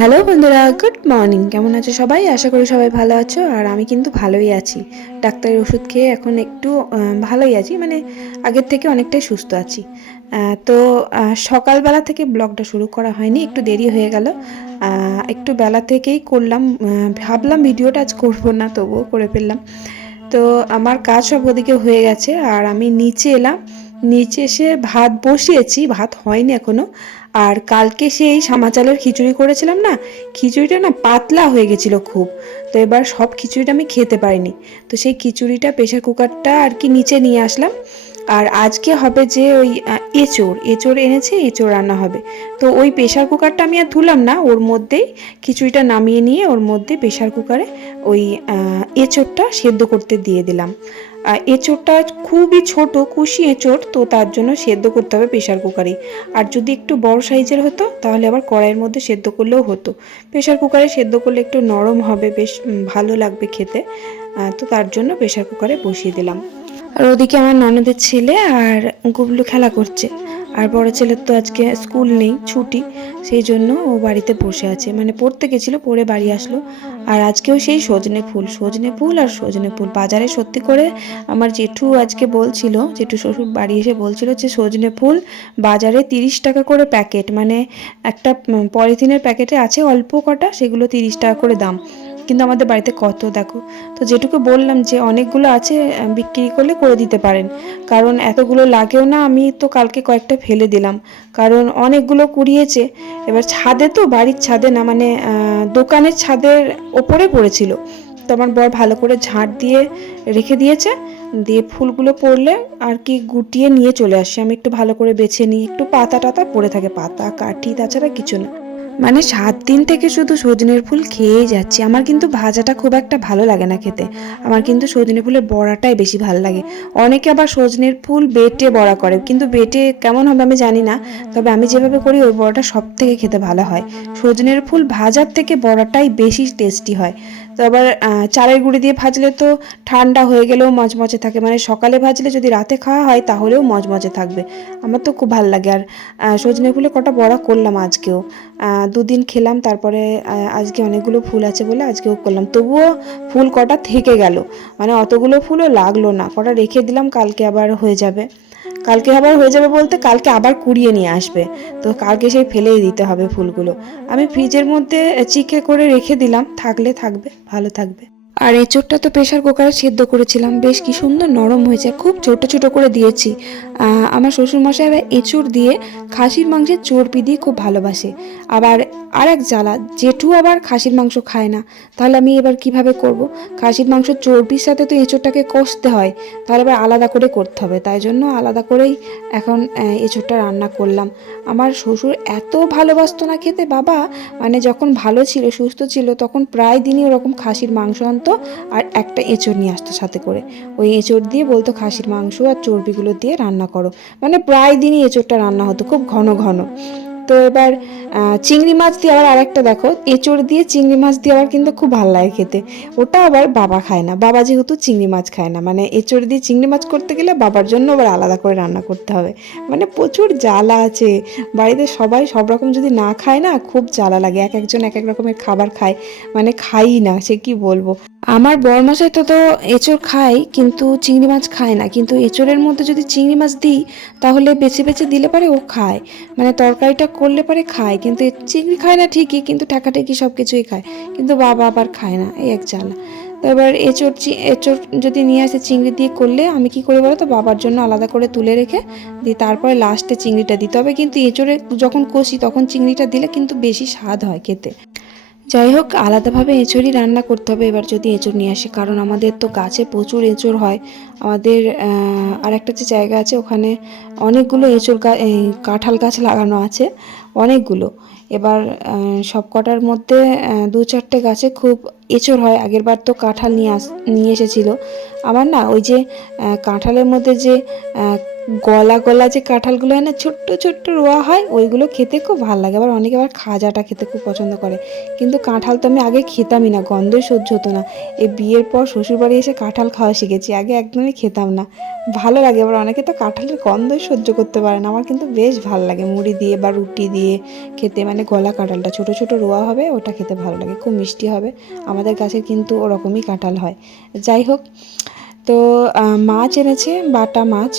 Hello বন্ধুরা, good morning. কেমন আছো সবাই? আশা করি সবাই ভালো আছো। আর আমি কিন্তু ভালোই আছি। ডাক্তারের ওষুধ খেয়ে এখন একটু ভালোই আছি, মানে আগের থেকে অনেকটাই সুস্থ আছি। তো সকালবেলা থেকে ব্লগটা শুরু করা হয়নি, একটু দেরি হয়ে গেল। একটু বেলা থেকেই করলাম। ভাবলাম ভিডিওটা আজ করবো না, তবুও করে ফেললাম। তো আমার কাজ সব ওদিকে হয়ে গেছে আর আমি নিচে এলাম। নিচে এসে ভাত বসিয়েছি, ভাত হয়নি এখনো। আর কালকে সেই সামা চালের খিচুড়ি করেছিলাম না, খিচুড়িটা না পাতলা হয়ে গেছিলো খুব। তো এবার সব খিচুড়িটা আমি খেতে পারিনি। তো সেই খিচুড়িটা প্রেশার কুকারটা আর কি নিচে নিয়ে আসলাম। আর আজকে হবে যে ওই এঁচোড় এনেছে, এঁচোড় রান্না হবে। তো ওই প্রেশার কুকারটা আমি আর ধুলাম না, ওর মধ্যেই খিচুড়িটা নামিয়ে নিয়ে ওর মধ্যে প্রেশার কুকারে ওই এঁচোড়টা সেদ্ধ করতে দিয়ে দিলাম। এঁচোড়টা খুবই ছোট কুশি এঁচোড়, তো তার জন্য সেদ্ধ করতে হবে প্রেশার কুকারে। আর যদি একটু বড় সাইজের হতো তাহলে আবার কড়াইয়ের মধ্যে সেদ্ধ করলেও হতো। প্রেশার কুকারে সেদ্ধ করলে একটু নরম হবে, বেশ ভালো লাগবে খেতে। তো তার জন্য প্রেশার কুকারে বসিয়ে দিলাম। আর ওদিকে আমার ননদের ছেলে আর গুবলু খেলা করছে। আর বড় ছেলের তো আজকে স্কুল নেই, ছুটি। সেই জন্য ও বাড়িতে বসে আছে, মানে পড়তে গেছিলো, পড়ে বাড়ি আসলো। আর আজকেও সেই সজনে ফুল আর সজনে ফুল বাজারে। সত্যি করে আমার জেঠু আজকে বলছিল, জেঠু শ্বশুর বাড়ি এসে বলছিল যে সজনে ফুল বাজারে 30 টাকা করে প্যাকেট, মানে একটা পলিথিনের প্যাকেটে আছে অল্প কটা, সেগুলো 30 টাকা করে দাম। কিন্তু আমাদের বাড়িতে কত দেখো। তো যেটুকু বললাম যে অনেকগুলো আছে, বিক্রি করলে করে দিতে পারেন, কারণ এতগুলো লাগেও না। আমি তো কালকে কয়েকটা ফেলে দিলাম, কারণ অনেকগুলো কুড়িয়েছে। এবার ছাদে, তো বাড়ির ছাদে না, মানে দোকানের ছাদের ওপরে পড়েছিল। তো আমার বর ভালো করে ঝাঁট দিয়ে রেখে দিয়েছে, দিয়ে ফুলগুলো পড়লে আর কি গুটিয়ে নিয়ে চলে আসে। আমি একটু ভালো করে বেছে নিই, একটু পাতা টাতা পড়ে থাকে, পাতা কাঠি, তাছাড়া কিছু না। মানে 7 দিন থেকে শুধু সজনের ফুল খেয়েই যাচ্ছি। আমার কিন্তু ভাজাটা খুব একটা ভালো লাগে না খেতে, আমার কিন্তু সজনে ফুলের বড়াটাই বেশি ভালো লাগে। অনেকে আবার সজনের ফুল বেটে বড়া করে, কিন্তু বেটে কেমন হবে আমি জানি না, তবে আমি যেভাবে করি ওই বড়াটা সব থেকে খেতে ভালো হয়। সজনের ফুল ভাজার থেকে বড়াটাই বেশি টেস্টি হয়। তো আবার চালের গুঁড়ি দিয়ে ভাজলে তো ঠান্ডা হয়ে গেলেও মচমচে থাকে, মানে সকালে ভাজলে যদি রাতে খাওয়া হয় তাহলেও মচমচে থাকবে। আমার তো খুব ভালো লাগে। আর সজনে ফুলে কটা বড়া করলাম আজকেও, 2 দিন খেলাম। তারপরে আজকে অনেকগুলো ফুল আছে বলে আজকেও করলাম, তবুও ফুল কটা থেকে গেল, মানে অতগুলো ফুলও লাগলো না, কটা রেখে দিলাম, কালকে আবার হয়ে যাবে। বলতে কালকে আবার কুড়িয়ে নিয়ে আসবে, তো কালকে সেই ফেলেই দিতে হবে ফুলগুলো। আমি ফ্রিজের মধ্যে চিকে করে রেখে দিলাম, থাকলে থাকবে, ভালো থাকবে। আর এঁচোড়টা তো প্রেশার কুকারে সেদ্ধ করেছিলাম, বেশ কি সুন্দর নরম হয়েছে, খুব ছোট ছোট করে দিয়েছি। আমার শ্বশুরমশাই আবার এঁচোড় দিয়ে খাসির মাংসের চর্বি দিয়ে খুব ভালোবাসে। আবার আরেক জ্বালা, জেঠু আবার খাসির মাংস খায় না। তাহলে আমি এবার কিভাবে করব? খাসির মাংস চর্বির সাথে তো এঁচোড়টাকে কষতে হয়, তাহলে আবার আলাদা করে করতে হবে। তাই জন্য আলাদা করেই এখন এঁচোড়টা রান্না করলাম। আমার শ্বশুর এত ভালোবাসতো না খেতে বাবা, মানে যখন ভালো ছিল, সুস্থ ছিল, তখন প্রায় দিনই ওরকম খাসির মাংস আনতো আর একটা এঁচোড় নিয়ে আসতো সাথে করে। ওই এঁচোড় দিয়ে বলতো খাসির মাংস আর চর্বিগুলো দিয়ে রান্না করো, মানে প্রায় দিনই এঁচোড়টা রান্না হতো খুব ঘন ঘন। তো এবার চিংড়ি মাছ দিয়ে আবার আরেকটা দেখো, এঁচোড় দিয়ে চিংড়ি মাছ দিয়ে আবার কিন্তু খুব ভালো লাগে খেতে। ওটা আবার বাবা খায় না, বাবা যেহেতু চিংড়ি মাছ খায় না, মানে এঁচোড় দিয়ে চিংড়ি মাছ করতে গেলে বাবার জন্য আবার আলাদা করে রান্না করতে হবে। মানে প্রচুর জ্বালা আছে, বাড়িতে সবাই সব রকম যদি না খায় না, খুব জ্বালা লাগে। এক একজন এক এক রকমের খাবার খায়, মানে খাই না, সে কি বলবো। আমার বরমশাই তো এঁচোড় খায়, কিন্তু চিংড়ি মাছ খায় না। কিন্তু এঁচোড়ের মধ্যে যদি চিংড়ি মাছ দিই তাহলে বেছে বেছে দিলে পারে ও খায়, মানে তরকারিটা করলে পারে খায়। কিন্তু চিংড়ি খায় না ঠিকই, কিন্তু ঠেকাঠেকি সব কিছুই খায়। কিন্তু বাবা আবার খায় না, এই এক জ্বালা। তো এবার এঁচোড় যদি নিয়ে আসে চিংড়ি দিয়ে করলে আমি কি করি বলো তো, বাবার জন্য আলাদা করে তুলে রেখে দিই, তারপরে লাস্টে চিংড়িটা দিতে হবে। কিন্তু এঁচোড়ে যখন কষি তখন চিংড়িটা দিলে কিন্তু বেশি স্বাদ হয় খেতে। যাই হোক, আলাদাভাবে এঁচোড়ই রান্না করতে হবে এবার যদি এঁচোড় নিয়ে আসে, কারণ আমাদের তো গাছে প্রচুর এঁচোড় হয়। আমাদের আর একটা যে জায়গা আছে ওখানে অনেকগুলো কাঁঠাল গাছ লাগানো আছে, অনেকগুলো। এবার সব কটার মধ্যে 2-4টে গাছে খুব এঁচোড় হয়। আগের বার তো কাঁঠাল নিয়ে এসেছিল আমার, না ওই যে কাঁঠালের মধ্যে যে গলা গলা যে কাঁঠালগুলো হয় না, ছোট্ট ছোট্ট রোয়া হয়, ওইগুলো খেতে খুব ভালো লাগে। আবার অনেকে আবার খাজাটা খেতে খুব পছন্দ করে। কিন্তু কাঁঠাল তো আমি আগে খেতামই না, গন্ধই সহ্য হতো না। এই বিয়ের পর শ্বশুরবাড়ি এসে কাঁঠাল খাওয়া শিখেছি, আগে একদমই খেতাম না। ভালো লাগে, আবার অনেকে তো কাঁঠালের গন্ধই সহ্য করতে পারে না, আমার কিন্তু বেশ ভালো লাগে মুড়ি দিয়ে বা রুটি দিয়ে খেতে। মানে গলা কাঁঠালটা ছোট ছোট রোয়া হবে, ওটা খেতে ভালো লাগে, খুব মিষ্টি হবে। আমাদের কাছে কিন্তু ওরকমই কাঁঠাল হয়। যাই হোক, তো মাছ এনেছে, বাটা মাছ,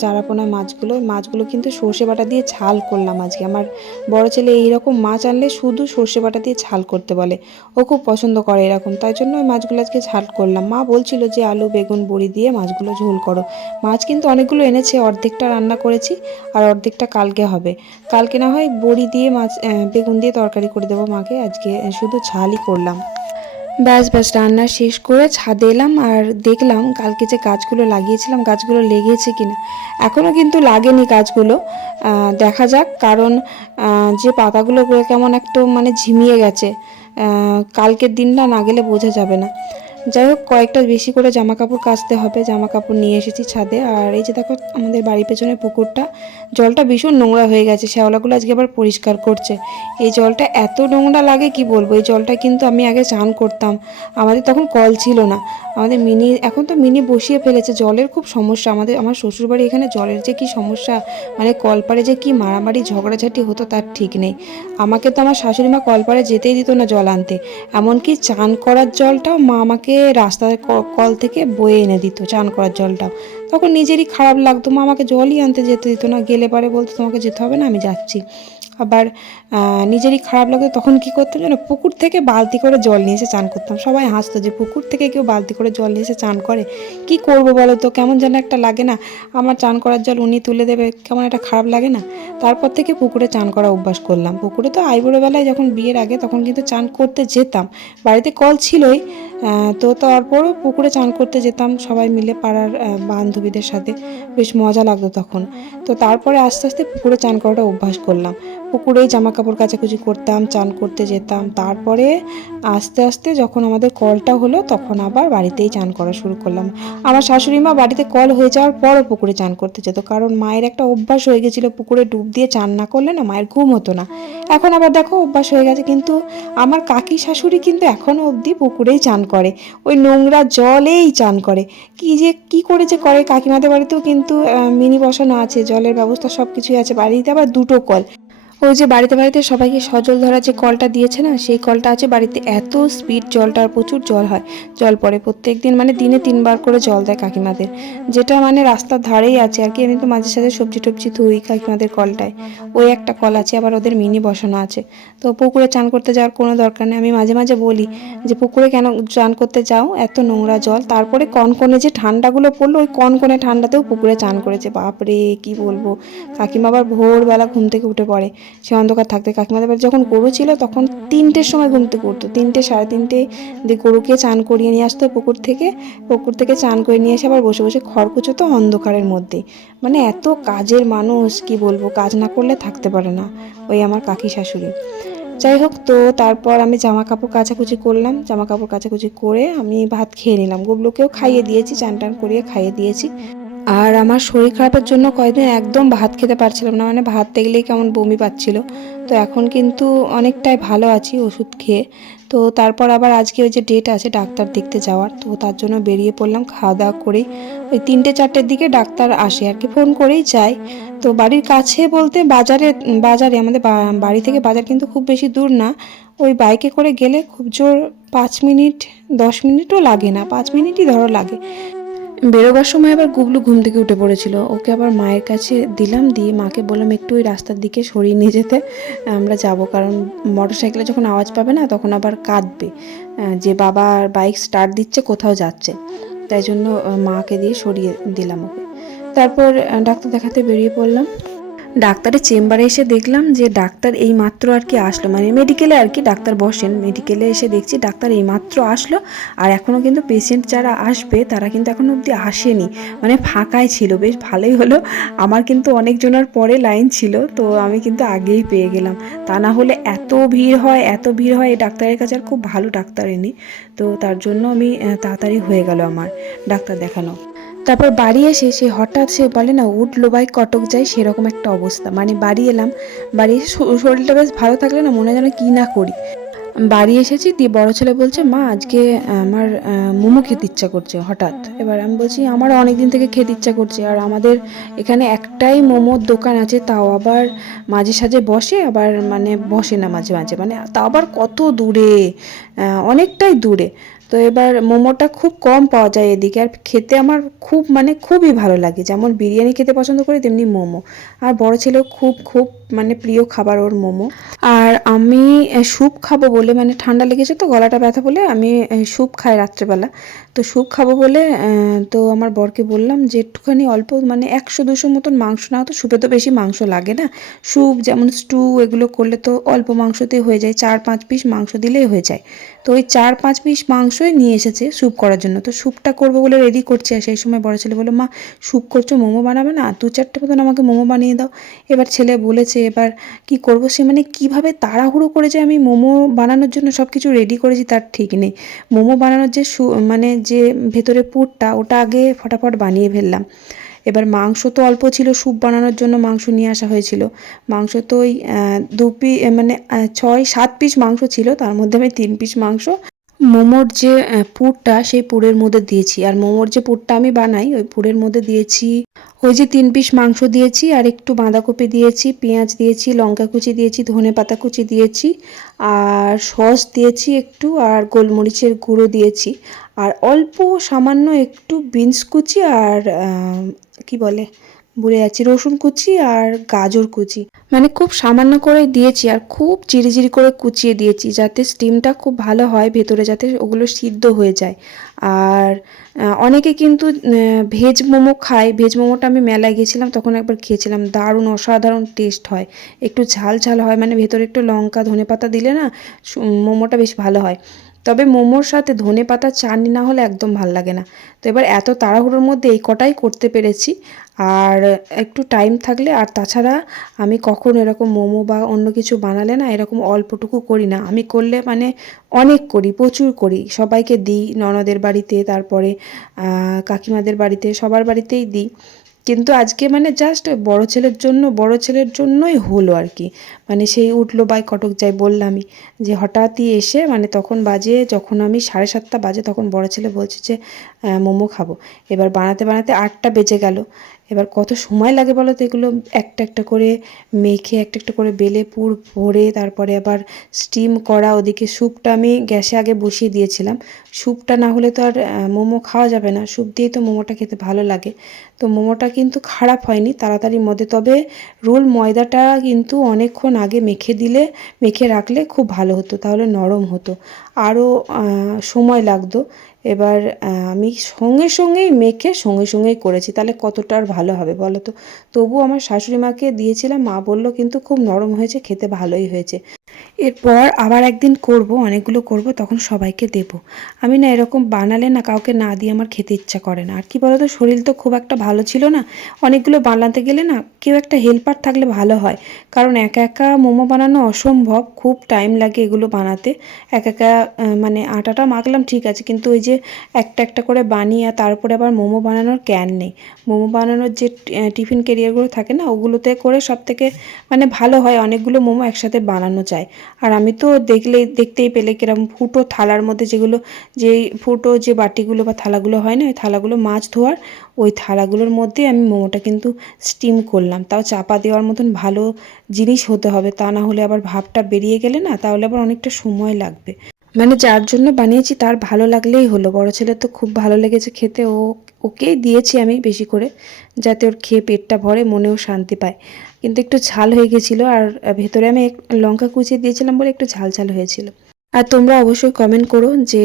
চারাপোনা মাছগুলো। মাছগুলো কিন্তু সর্ষে বাটা দিয়ে ঝাল করলাম আজকে। আমার বড় ছেলে এইরকম মাছ আনলে শুধু সর্ষে বাটা দিয়ে ঝাল করতে বলে, ও খুব পছন্দ করে এরকম, তাই জন্য ওই মাছগুলো আজকে ঝাল করলাম। মা বলছিল যে আলু বেগুন বড়ি দিয়ে মাছগুলো ঝোল করো। মাছ কিন্তু অনেকগুলো এনেছে, অর্ধেকটা রান্না করেছি আর অর্ধেকটা কালকে হবে। কালকে না হয় বড়ি দিয়ে মাছ বেগুন দিয়ে তরকারি করে দেবো মাকে, আজকে শুধু ঝালই করলাম। ব্যাস ব্যাস রান্না শেষ করে ছাদে এলাম আর দেখলাম কালকে যে গাছগুলো লাগিয়েছিলাম গাছগুলো লেগেছে কিনা। এখনও কিন্তু লাগেনি গাছগুলো, দেখা যাক, কারণ যে পাতাগুলো কেমন একটু মানে ঝিমিয়ে গেছে। কালকের দিনটা না গেলে বোঝা যাবে না। যাই হোক, কয়েকটা বেশি করে জামা কাপড় কাচতে হবে, জামা কাপড় নিয়ে এসেছি ছাদে। আর এই যে দেখো আমাদের বাড়ির পেছনে পুকুরটা, জলটা ভীষণ নোংরা হয়ে গেছে, শ্যাওলাগুলো আজকে আবার পরিষ্কার করছে। এই জলটা এত নোংরা লাগে কি বলবো। এই জলটা কিন্তু আমি আগে চান করতাম, আমাদের তখন কল ছিল না, আমাদের মিনি, এখন তো মিনি বসিয়ে ফেলেছে। জলের খুব সমস্যা আমার শ্বশুরবাড়ি এখানে জলের যে কি সমস্যা, মানে কলপাড়ে যে কি মারামারি ঝগড়াঝাটি হতো তার ঠিক নেই। আমাকে তো আমার শাশুড়ি মা কলপাড়ে যেতেই দিত না জল আনতে, এমনকি চান করার জলটাও মা আমাকে রাস্তার কল থেকে বয়ে এনে দিত, চান করার জলটাও। তখন নিজেরই খারাপ লাগতো, মা আমাকে জলই আনতে যেতে দিত না, গেলে পরে বলতো তোমাকে যেতে হবে না, আমি যাচ্ছি। আবার নিজেরই খারাপ লাগতো, তখন কী করতাম যেন, পুকুর থেকে বালতি করে জল নিয়ে এসে চান করতাম। সবাই হাসতো যে পুকুর থেকে কেউ বালতি করে জল নিয়ে এসে চান করে, কি করব বলো তো, কেমন যেন একটা লাগে না। আমার চান করার জল উনি তুলে দেবে, কেমন একটা খারাপ লাগে না। তারপর থেকে পুকুরে চান করা অভ্যাস করলাম। পুকুরে তো আইবুড়োবেলায় যখন বিয়ের আগে তখন কিন্তু চান করতে যেতাম, বাড়িতে কল ছিলই, তো তারপরও পুকুরে চান করতে যেতাম সবাই মিলে পাড়ার বান্ধবীদের সাথে, বেশ মজা লাগতো তখন। তো তারপরে আস্তে আস্তে পুকুরে চান করাটা অভ্যাস করলাম, পুকুরেই জামা কাপড় কাচাকুচি করতাম, চান করতে যেতাম। তারপরে আস্তে আস্তে যখন আমাদের কলটা হলো তখন আবার বাড়িতেই চান করা শুরু করলাম। আমার শাশুড়ি মা বাড়িতে কল হয়ে যাওয়ার পরও পুকুরে চান করতে যেত, কারণ মায়ের একটা অভ্যাস হয়ে গেছিলো, পুকুরে ডুব দিয়ে চান না করলে না মায়ের ঘুম হতো না। এখন আবার দেখো অভ্যাস হয়ে গেছে, কিন্তু আমার কাকি শাশুড়ি কিন্তু এখনও অবধি পুকুরেই চান করে, ওই নোংরা জলেই চান করে। কি করে যে করে, কাকিমাদের বাড়িতেও কিন্তু মিনি বসানো আছে, জলের ব্যবস্থা সব কিছুই আছে, বাড়িতে আবার দুটো কল। ওই যে বাড়িতে বাড়িতে সবাইকে সজল ধরা যে কলটা দিয়েছে না, সেই কলটা আছে বাড়িতে। এত স্পিড জলটা, আর প্রচুর জল হয়, জল পড়ে প্রত্যেক দিন, মানে দিনে 3বার করে জল দেয় কাকিমাদের, যেটা মানে রাস্তার ধারেই আছে আর কি। আমি তো মাঝে সাঝে সবজি টবজি ধুই কাকিমাদের কলটায়, ওই একটা কল আছে, আবার ওদের মিনি বসানো আছে। তো পুকুরে চান করতে যাওয়ার কোনো দরকার নেই। আমি মাঝে মাঝে বলি যে পুকুরে কেন চান করতে যাও, এত নোংরা জল। তারপরে কনকনে যে ঠান্ডাগুলো পড়লো, ওই কনকনে ঠান্ডাতেও পুকুরে চান করেছে, বাপরে কি বলবো। কাকিমা আবার ভোরবেলা ঘুম থেকে উঠে পড়ে, সে অন্ধকার থাকতে। কাকিমাদের বাড়ি যখন গরু ছিল তখন 3টের সময় ঘুম থেকে উঠতো, 3টে সাড়ে 3টে দিয়ে গরুকে চান করিয়ে নিয়ে আসতো পুকুর থেকে। পুকুর থেকে চান করে নিয়ে এসে আবার বসে বসে খড় কুচোতো অন্ধকারের মধ্যে। মানে এত কাজের মানুষ, কি বলবো, কাজ না করলে থাকতে পারে না ওই আমার কাকি শাশুড়ি। যাই হোক, তো তারপর আমি জামা কাপড় কাচাকুচি করলাম, জামা কাপড় কাচাকুচি করে আমি ভাত খেয়ে নিলাম, গুবলুকেও খাইয়ে দিয়েছি, চান টান করিয়ে খাইয়ে দিয়েছি। আর আমার শরীর খারাপের জন্য কয়েকদিন একদম ভাত খেতে পারছিলাম না, মানে ভাত দেখলেই কেমন বমি পাচ্ছিল। তো এখন কিন্তু অনেকটাই ভালো আছি ওষুধ খেয়ে। তো তারপর আবার আজকে ওই যে ডেট আছে ডাক্তার দেখতে যাওয়ার, তো তার জন্য বেরিয়ে পড়লাম খাওয়া দাওয়া করেই। ওই 3টে 4টের দিকে ডাক্তার আসে আর কি, ফোন করেই যায়। তো বাড়ির কাছে বলতে বাজারে, বাজারে আমাদের বাড়ি থেকে বাজার কিন্তু খুব বেশি দূর না, ওই বাইকে করে গেলে খুব জোর 5 মিনিট, 10 মিনিটও লাগে না, 5 মিনিটই ধরো লাগে। বেরোবার সময় আবার গুবলু ঘুম থেকে উঠে পড়েছিল, ওকে আবার মায়ের কাছে দিলাম, দিয়ে মাকে বললাম একটু ওই রাস্তার দিকে সরিয়ে নিয়ে যেতে, আমরা যাব, কারণ মোটর সাইকেলে যখন আওয়াজ পাবে না তখন আবার কাঁদবে যে বাবা বাইক স্টার্ট দিচ্ছে কোথাও যাচ্ছে, তাই জন্য মাকে দিয়ে সরিয়ে দিলাম ওকে। তারপর ডাক্তার দেখাতে বেরিয়ে পড়লাম। ডাক্তারের চেম্বারে এসে দেখলাম যে ডাক্তার এই মাত্র আর কি আসলো, মানে মেডিকেলে আর কি ডাক্তার বসেন, মেডিকেলে এসে দেখছি ডাক্তার এই মাত্র আসলো। আর এখনও কিন্তু পেশেন্ট যারা আসবে তারা কিন্তু এখনও অবধি আসেনি, মানে ফাঁকাই ছিল, বেশ ভালোই হলো। আমার কিন্তু অনেকজনের পরে লাইন ছিল, তো আমি কিন্তু আগেই পেয়ে গেলাম, তা না হলে এত ভিড় হয়, এত ভিড় হয়। এই ডাক্তারের কাছে আর খুব ভালো ডাক্তার এনে, তো তার জন্য আমি তাড়াতাড়ি হয়ে গেল আমার ডাক্তার দেখানো। তারপর বাড়ি এসে সে হঠাৎ সে বলে না উঠলো বাই কটক যাই, সেরকম একটা অবস্থা। মানে বাড়ি এলাম, বাড়ি এসে শরীরটা বেশ ভালো থাকলে না মনে হয় যেন কী না করি। বাড়ি এসেছি, দিয়ে বড় ছেলে বলছে মা আজকে আমার মোমো খেতে ইচ্ছা করছে হঠাৎ। এবার আমি বলছি আমারও অনেক দিন থেকে খেতে ইচ্ছা করছে, আর আমাদের এখানে একটাই মোমোর দোকান আছে, তাও আবার মাঝে সাঝে বসে, আবার মানে বসে না মাঝে মাঝে, মানে তাও আবার কত দূরে, অনেকটাই দূরে। তো এবার মোমোটা খুব কম পাওয়া যায় এদিকে, আর খেতে আমার খুব মানে খুবই ভালো লাগে, যেমন বিরিয়ানি খেতে পছন্দ করি তেমনি মোমো। আর বড় ছেলেও খুব খুব মানে প্রিয় খাবার ওর মোমো। আর আমি স্যুপ খাবো বলে, মানে ঠান্ডা লেগেছে তো গলাটা ব্যথা বলে আমি স্যুপ খাই রাত্রেবেলা। তো স্যুপ খাবো বলে তো আমার বরকে বললাম যে একটুখানি অল্প মানে 100-200 মতন মাংস না, তো স্যুপে তো বেশি মাংস লাগে না, স্যুপ যেমন স্টু এগুলো করলে তো অল্প মাংসতেই হয়ে যায়, 4-5 পিস মাংস দিলেই হয়ে যায়। তো ওই 4-5 পিস মাংসই নিয়ে এসেছে স্যুপ করার জন্য। তো স্যুপটা করবো বলে রেডি করছি, আর সেই সময় বড় ছেলে বললো মা স্যুপ করছো, মোমো বানাবে না, 2-4টে মতন আমাকে মোমো বানিয়ে দাও। এবার ছেলে বলেছে এবার কি করব, সে মানে কিভাবে তাড়াহুড়ো করে যে আমি মোমো বানানোর জন্য সব কিছু রেডি করেছি তার ঠিক নেই। মোমো বানানোর যে মানে যে ভেতরে পুরটা ওটা আগে ফটাফট বানিয়ে ফেললাম। এবার মাংস তো অল্প ছিল, স্যুপ বানানোর জন্য মাংস নিয়ে আসা হয়েছিল। মাংস তো ওই 2 পিস মানে 6-7 পিস মাংস ছিল, তার মধ্যে আমি 3 পিস মাংস মোমোর যে পুরটা সেই পুরের মধ্যে দিয়েছি। আর মোমোর যে পুরটা আমি বানাই ওই পুরের মধ্যে দিয়েছি ওই যে 3 পিস মাংস দিয়েছি, আর একটু বাঁধাকপি দিয়েছি, পেঁয়াজ দিয়েছি, লঙ্কা কুচি দিয়েছি, ধনেপাতা কুচি দিয়েছি, আর সস দিয়েছি একটু, আর গোলমরিচের গুঁড়ো দিয়েছি, আর অল্প সামান্য একটু বিনস কুচি, আর কি বলে ভুলে যাচ্ছি, রসুন কুচি আর গাজর কুচি, মানে খুব সামান্য করে দিয়েছি, আর খুব চিরিচিরি করে কুচিয়ে দিয়েছি যাতে স্টিমটা খুব ভালো হয় ভেতরে, যাতে ওগুলো সিদ্ধ হয়ে যায়। আর অনেকে কিন্তু ভেজ মোমো খায়, ভেজ মোমোটা আমি মেলায় গেছিলাম তখন একবার খেয়েছিলাম, দারুণ অসাধারণ টেস্ট হয়, একটু ঝাল ঝাল হয়, মানে ভেতরে একটু লঙ্কা ধনেপাতা দিলে না মোমোটা বেশ ভালো হয়। তবে মোমোর সাথে ধনেপাতা চাটনি না হলে একদম ভাল লাগে না। তো এবার এত তাড়াহুড়োর মধ্যে এই কটাই করতে পেরেছি, আর একটু টাইম থাকলে, আর তাছাড়া আমি কখনো এরকম মোমো বা অন্য কিছু বানালে না এরকম অল্পটুকু করি না, আমি করলে মানে অনেক করি, প্রচুর করি, সবাইকে দিই, ননদের বাড়িতে, তারপরে কাকিমাদের বাড়িতে, সবার বাড়িতেই দিই। কিন্তু আজকে মানে জাস্ট বড় ছেলের জন্যই হলো আর কি। মানে সেই উঠলো বাই কটক যাই বললামই, যে হঠাৎই এসে মানে তখন বাজে, যখন আমি 7:30 বাজে তখন বড় ছেলে বলছে যে মোমো খাবো। এবার বানাতে বানাতে 8টা বেজে গেল। এবার কত সময় লাগে বলো তো, এগুলো একটা একটা করে মেখে, একটা একটা করে বেলে পুর ভরে, তারপরে আবার স্টিম করা, ওদিকে স্যুপটা আমি গ্যাসে আগে বসিয়ে দিয়েছিলাম। স্যুপটা না হলে তো আর মোমো খাওয়া যাবে না, স্যুপ দিয়েই তো মোমোটা খেতে ভালো লাগে। তো মোমোটা কিন্তু খারাপ হয়নি তাড়াতাড়ির মধ্যে, তবে রোল ময়দাটা কিন্তু অনেকক্ষণ আগে মেখে রাখলে খুব ভালো হতো, তাহলে নরম হতো, আরও সময় লাগতো। এবার আমি সঙ্গে সঙ্গেই মেখে সঙ্গে সঙ্গেই করেছি, তাহলে কতটা আর ভালো হবে বলো তো। তবু আমার শাশুড়ি মাকে দিয়েছিলাম, মা বললো কিন্তু খুব নরম হয়েছে, খেতে ভালোই হয়েছে। এরপর আবার একদিন করব, অনেকগুলো করব, তখন সবাইকে দেব। আমি না এরকম বানালে না কাউকে না দিয়ে আমার খেতে ইচ্ছা করে না। আর কি বলো তো, শরীর তো খুব একটা ভালো ছিল না, অনেকগুলো বানাতে গেলে না কেউ একটা হেল্পার থাকলে ভালো হয়, কারণ একা একা মোমো বানানো অসম্ভব, খুব টাইম লাগে এগুলো বানাতে। একা একা মানে আটাটা মাখলাম ঠিক আছে, কিন্তু ওই যে একটা একটা করে বানিয়ে, আর তারপরে আবার মোমো বানানোর ক্যান নেই, মোমো বানানোর যে টিফিন ক্যারিয়ারগুলো থাকে না ওগুলোতে করে সব থেকে মানে ভালো হয়, অনেকগুলো মোমো একসাথে বানানো যায়। আর আমি তো দেখতেই পেলে কিরম ফুটো থালার মধ্যে, যেই ফুটো যে বাটিগুলো বা থালাগুলো হয় না, ওই থালাগুলো মাছ ধোয়ার, ওই থালাগুলোর মধ্যে আমি মোমোটা কিন্তু স্টিম করলাম, তাও চাপা দেওয়ার মতন ভালো জিনিস হতে হবে, তা না হলে আবার ভাপটা বেরিয়ে গেলে না তাহলে আবার অনেকটা সময় লাগবে। মানে যার জন্য বানিয়েছি তার ভালো লাগলেই হলো। বড় ছেলে তো খুব ভালো লেগেছে খেতে, ওকেই দিয়েছি আমি বেশি করে, যাতে ওর খেয়ে পেটটা ভরে, মনেও শান্তি পায়। কিন্তু একটু ঝাল হয়ে গেছিলো, আর ভেতরে আমি লঙ্কা কুচিয়ে দিয়েছিলাম বলে একটু ঝাল ঝাল হয়েছিল। আর তোমরা অবশ্যই কমেন্ট করো যে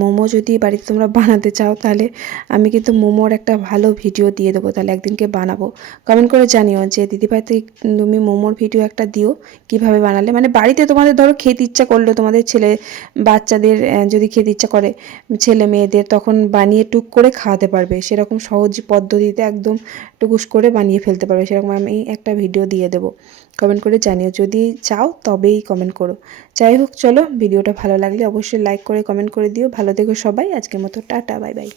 মোমো যদি বাড়িতে তোমরা বানাতে চাও, তাহলে আমি কিন্তু মোমোর একটা ভালো ভিডিও দিয়ে দেবো, তাহলে একদিনকে বানাবো। কমেন্ট করে জানিও যে দিদিভাই তুমি মোমোর ভিডিও একটা দিও, কিভাবে বানালে, মানে বাড়িতে তোমাদের ধরো খেতে ইচ্ছা করলো, তোমাদের বাচ্চাদের যদি খেতে ইচ্ছা করে, ছেলে মেয়েদের, তখন বানিয়ে টুক করে খাওয়াতে পারবে, সেরকম সহজ পদ্ধতিতে একদম টুকুস করে বানিয়ে ফেলতে পারবে, সেরকম আমি একটা ভিডিও দিয়ে দেবো। কমেন্ট করে জানিও, যদি চাও তবেই কমেন্ট করো। যাই হোক, চলো, ভিডিওটা ভালো লাগলে অবশ্যই লাইক করে কমেন্ট করে দিও। ভালো থেকো সবাই, আজকের মতো টাটা, বাই বাই।